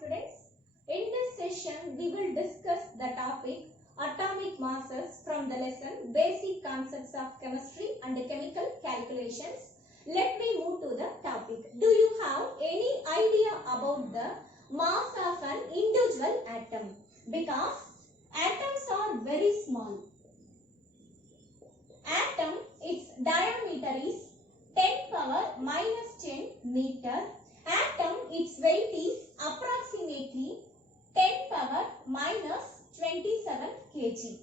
students. In this session, we will discuss the topic atomic masses from the lesson Basic Concepts of Chemistry and Chemical Calculations. Let me move to the topic. Do you have any idea about the mass of an individual atom? Because atoms are very small. Atom, its diameter is 10 power minus 10 meter. Atom, its weight is approximately 10 power minus 27 kg.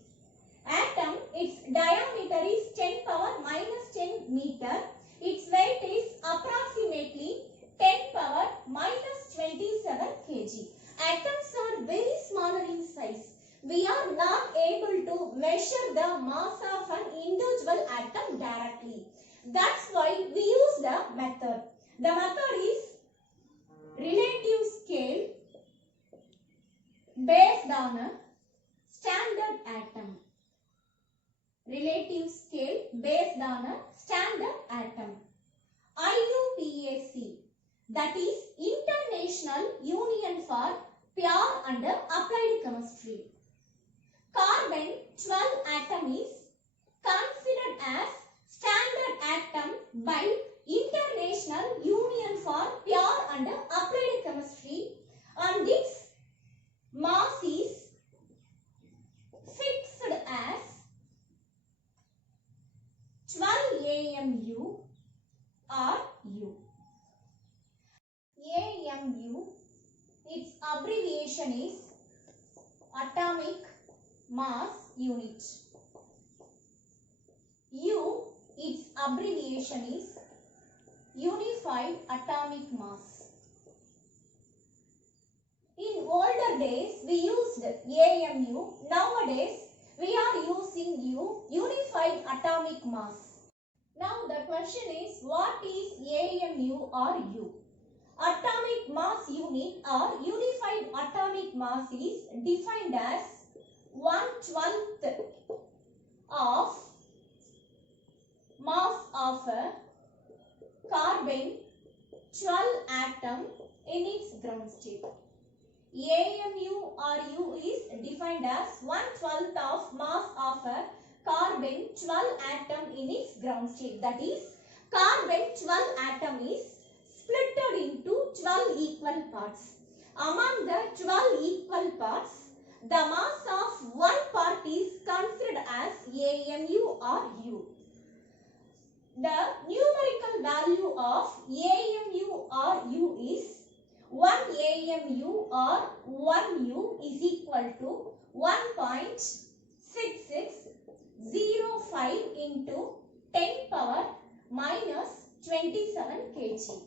Atom, its diameter is 10 power minus 10 meter. Its weight is approximately 10 power minus 27 kg. Atoms are very smaller in size. We are not able to measure the mass of an individual atom directly. That's why we use the method. The method is relative scale based on a standard atom. Relative scale based on a standard atom. IUPAC, that is International Union for Pure and Applied Chemistry. Carbon 12 atom is considered as standard atom by International Union for Pure and Applied Chemistry, and its mass is fixed as 12 AMU or U. AMU, its abbreviation is atomic mass unit. U, its abbreviation is unified atomic mass. In older days, we used AMU. Nowadays, we are using U, unified atomic mass. Now, the question is, what is AMU or U? Atomic mass unit or unified atomic mass is defined as 1/12 of mass of a carbon 12 atom in its ground state. AMU or U is defined as 1/12 of mass of a carbon 12 atom in its ground state. That is, carbon 12 atom is split into 12 equal parts. Among the 12 equal parts, the mass of one part is considered as AMU or U. The numerical value of AMU or U is 1 AMU or 1 U is equal to 1.6605 into 10 power minus 27 kg.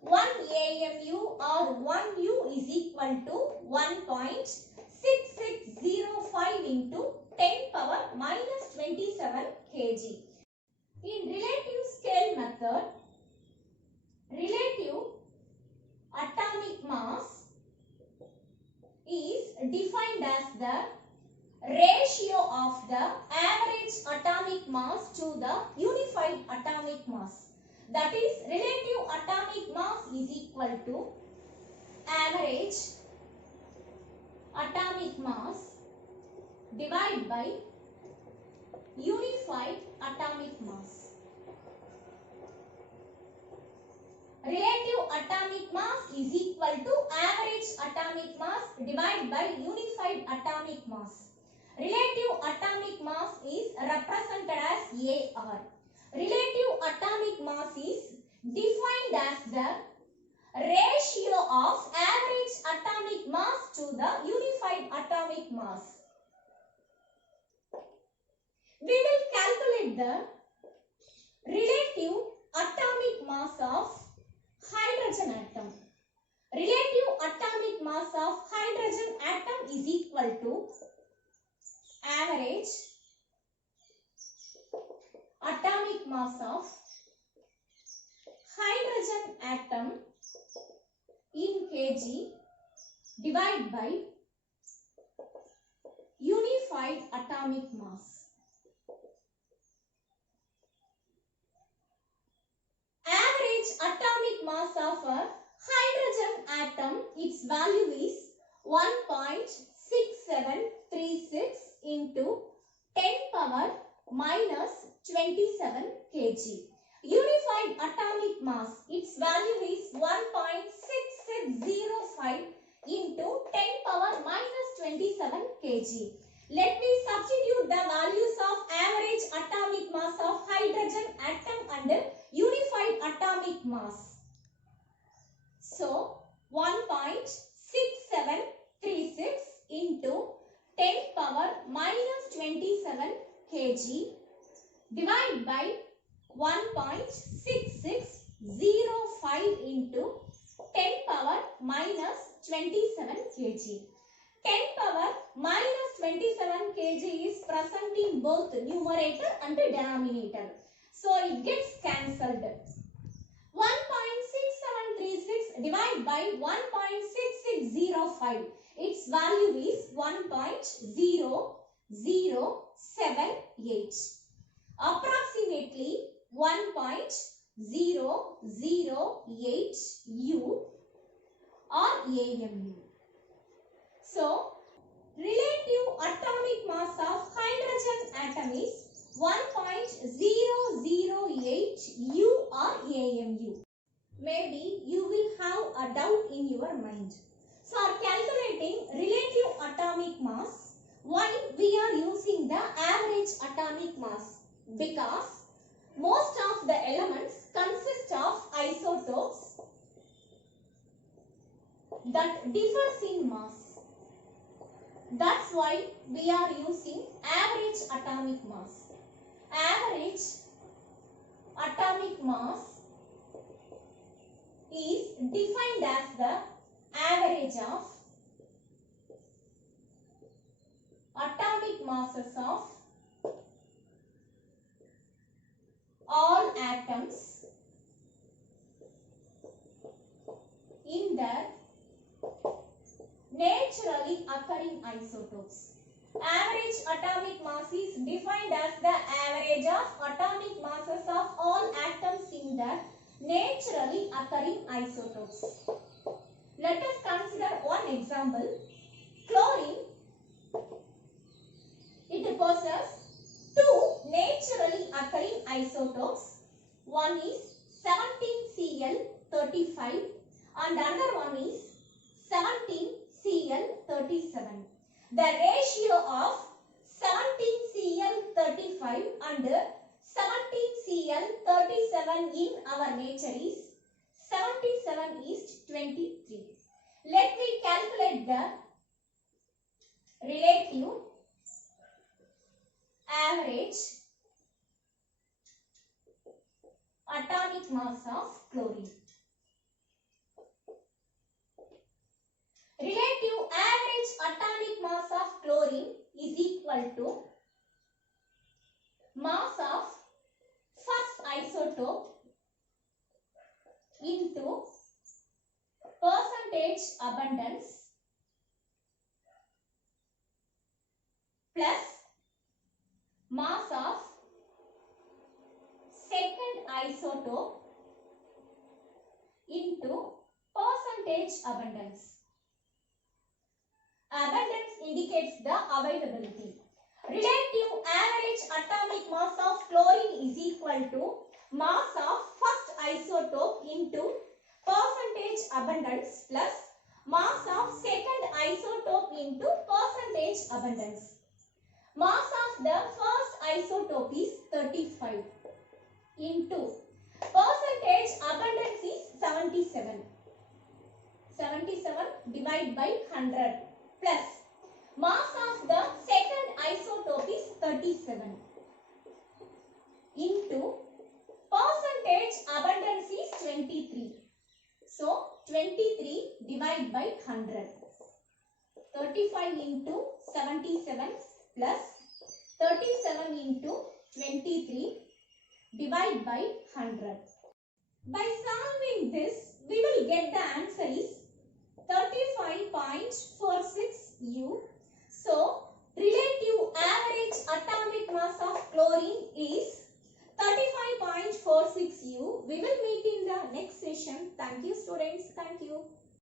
1 AMU or 1 U is equal to 1.6605 into 10 power minus 27 kg. In relative scale method, relative atomic mass is defined as the ratio of the average atomic mass to the unified atomic mass. That is, relative atomic mass is equal to average atomic mass divided by unified atomic mass. Relative atomic mass is equal to average atomic mass divided by unified atomic mass. Relative atomic mass is represented as AR. Relative atomic mass is defined as the ratio of average atomic mass to the unified atomic mass. We will calculate the relative atomic mass of hydrogen atom. Relative atomic mass of hydrogen atom is equal to average atomic mass of hydrogen atom in kg divided by unified atomic mass. Average atomic mass of a hydrogen atom, its its value is 1.6736 into 10 power minus 27 kg. Unified atomic mass, its value is 1.6605 into 10 power minus 27 kg. Let me substitute the values of average atomic mass of hydrogen atom and unified atomic mass. So, 1.6736 into 10 power minus 27 kg divided by 1.6605 into 10 power minus 27 kg. 10 power minus 27 kg is present in both numerator and denominator. So it gets cancelled. 1.6736 divided by 1.6605. Its value is 1.0078. Approximately 1.008 U or AMU. So, relative atomic mass of hydrogen atom is 1.008 U or AMU. Maybe you will have a doubt in your mind. For calculating relative atomic mass, why we are using the average atomic mass? Because most of the elements consist of isotopes that differs in mass. That's why we are using average atomic mass. Average atomic mass is defined as the average of atomic masses of all atoms in the naturally occurring isotopes. Average atomic mass is defined as the average of atomic masses of all atoms in the naturally occurring isotopes. Let us consider one example. Chlorine. It possesses two naturally occurring isotopes. One is 17Cl35 and another one is 17Cl37. The ratio of 17Cl35 and 17Cl37 in our nature is 77:23. Let me calculate the relative average atomic mass of chlorine. Relative average atomic mass of chlorine is equal to mass of first isotope into percentage abundance plus mass of second isotope into percentage abundance. Abundance indicates the availability. Relative average atomic mass of chlorine is equal to mass of first isotope into percentage abundance plus mass of second isotope into percentage abundance. Mass of the first isotope is 35 into percentage abundance is 77. 77 divided by 100 plus mass of the second isotope is 37 into percentage abundance is 23. So 23 divided by 100. 35 into 77 plus 37 into 23 divided by 100. By solving this, we will get the answer is 35.46 U. So, relative average atomic mass of chlorine is 35.46 U. We will meet in the next session. Thank you, students. Thank you.